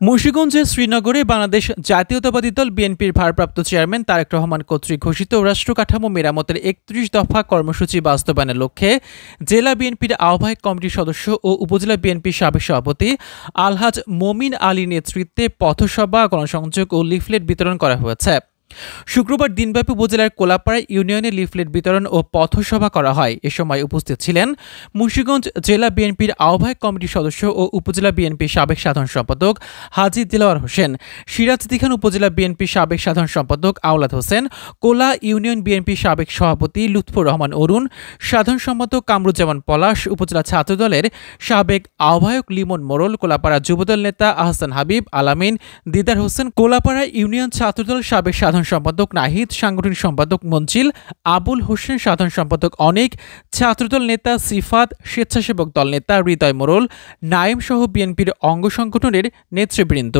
মুন্সিগঞ্জের শ্রীনগরে বাংলাদেশ জাতীয়তাবাদী দল বিএনপির ভারপ্রাপ্ত চেয়ারম্যান তারেক রহমান কর্তৃক ঘোষিত রাষ্ট্রকাঠামো মেরামতের ৩১ দফা কর্মসূচি বাস্তবায়নের লক্ষ্যে জেলা বিএনপির আহ্বায়ক কমিটির সদস্য ও উপজেলা বিএনপির সাবেক সভাপতি আলহাজ মমিন আলীর নেতৃত্বে পথসভা, গণসংযোগ ও লিফলেট বিতরণ করা হয়েছে। শুক্রবার দিনব্যাপী উপজেলার কোলাপাড়া ইউনিয়নে লিফলেট বিতরণ ও পথসভা করা হয়। এ সময় উপস্থিত ছিলেন মুন্সিগঞ্জ জেলা বিএনপির আহ্বায়ক কমিটির সদস্য ও উপজেলা বিএনপির সাবেক সাধারণ সম্পাদক হাজী দিলওয়ার হোসেন, সিরাজদিখান উপজেলা বিএনপির সাবেক সাধারণ সম্পাদক আওলাদ হোসেন, কোলা ইউনিয়ন বিএনপির সাবেক সভাপতি লুৎফর রহমান অরুণ, সাধারণ সম্পাদক কামরুজ্জামান পলাশ, উপজেলা ছাত্রদলের সাবেক আহ্বায়ক লিমন মোড়ল, কোলাপাড়া যুবদল নেতা আহসান হাবিব, আলামিন, দিদার হোসেন, কোলাপাড়া ইউনিয়ন ছাত্রদল সাবেক সাধারণ সম্পাদক নাহিদ, সাংগঠনিক সম্পাদক মঞ্জিল, আবুল হোসেন, সাধারণ সম্পাদক অনিক, ছাত্রদল নেতা সিফাত, স্বেচ্ছাসেবক দল নেতা হৃদয় মোড়ল, নাইম সহ বিএনপির অঙ্গ সংগঠনের নেতৃবৃন্দ।